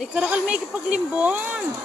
Ay, karakal may ikipaglimbon.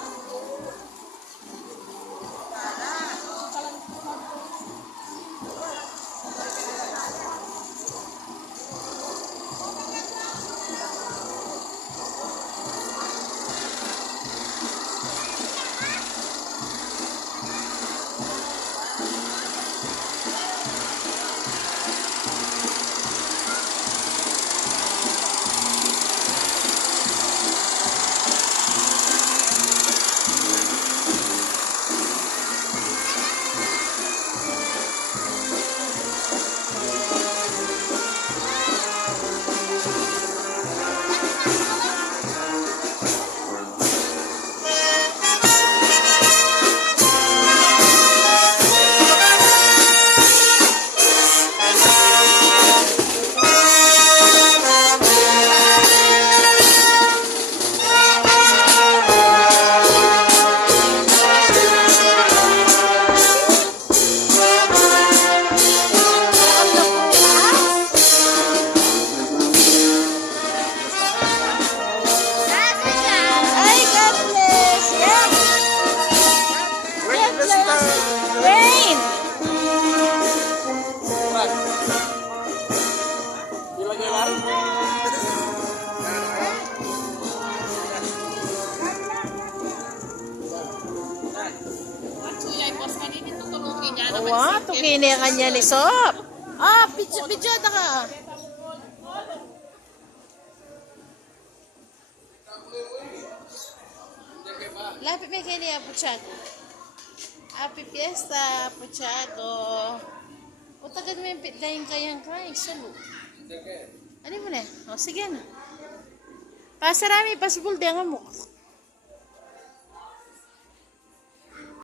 Wah, to kini ang kanya ni Sop. Ah, pidyada ka. Lapit may kini ang Puchago. Happy Fiesta, Puchago. O tagad mo yung pitdahin kayang kay, salo. Ano mo na? O, sige na. Pasarami, pasbul, di ang amok.